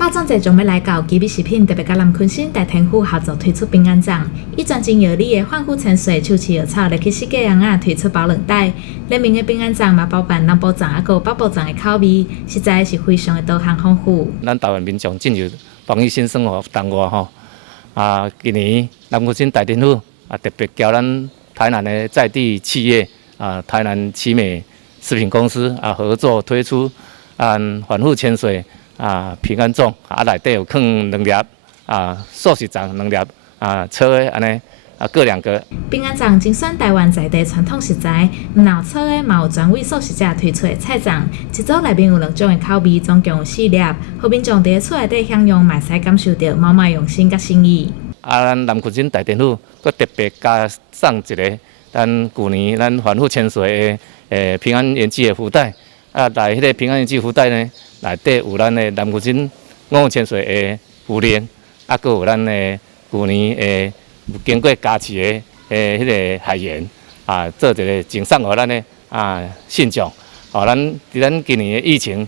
马总节将要来到吉米食品特别甲南昆新大天府合作推出平安粽，以专精药理的焕肤泉水、秋池药草来去设计样啊推出包2袋。里面的平安粽嘛包办南部粽还有北部粽的口味，实在是非常的多样丰富。咱台湾民众进入防疫新生活当外吼，今年南昆新大天府特别交咱台南的在地企业台南奇美食品公司合作推出焕肤泉水。平安粽内底有放2粒素食粽2粒炒的安尼各2个。平安粽精选台湾在地传统食材，唔老炒的嘛有专为素食者推出的菜粽，一组内面有2种的口味，总共有4粒，互民众伫厝内底享用，嘛使感受到妈妈用心甲心意。咱南昆新大天府佫特别加送一个咱旧年咱焕肤泉水的平安元气的福袋，来迄个平安元气福袋呢。内底有咱的南昆新5泉水的茯苓，佫有咱的旧年经过加持的迄个海盐，做一个赠送予咱的信众，咱伫咱今年的疫情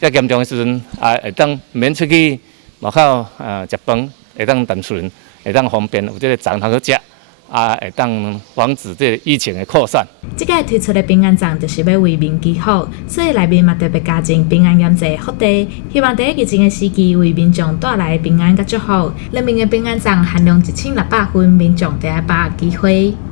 较严重的时阵，会当免出去外口食饭，会当单纯，会当方便有这个粽通去食。会当防止这疫情的扩散。这个推出的平安粽就是要为民祈福，所以内面嘛特别加进平安盐剂福地，希望在疫情的时期为民众带来平安甲祝福。里面的平安粽含量1600分，民众得要把握机会。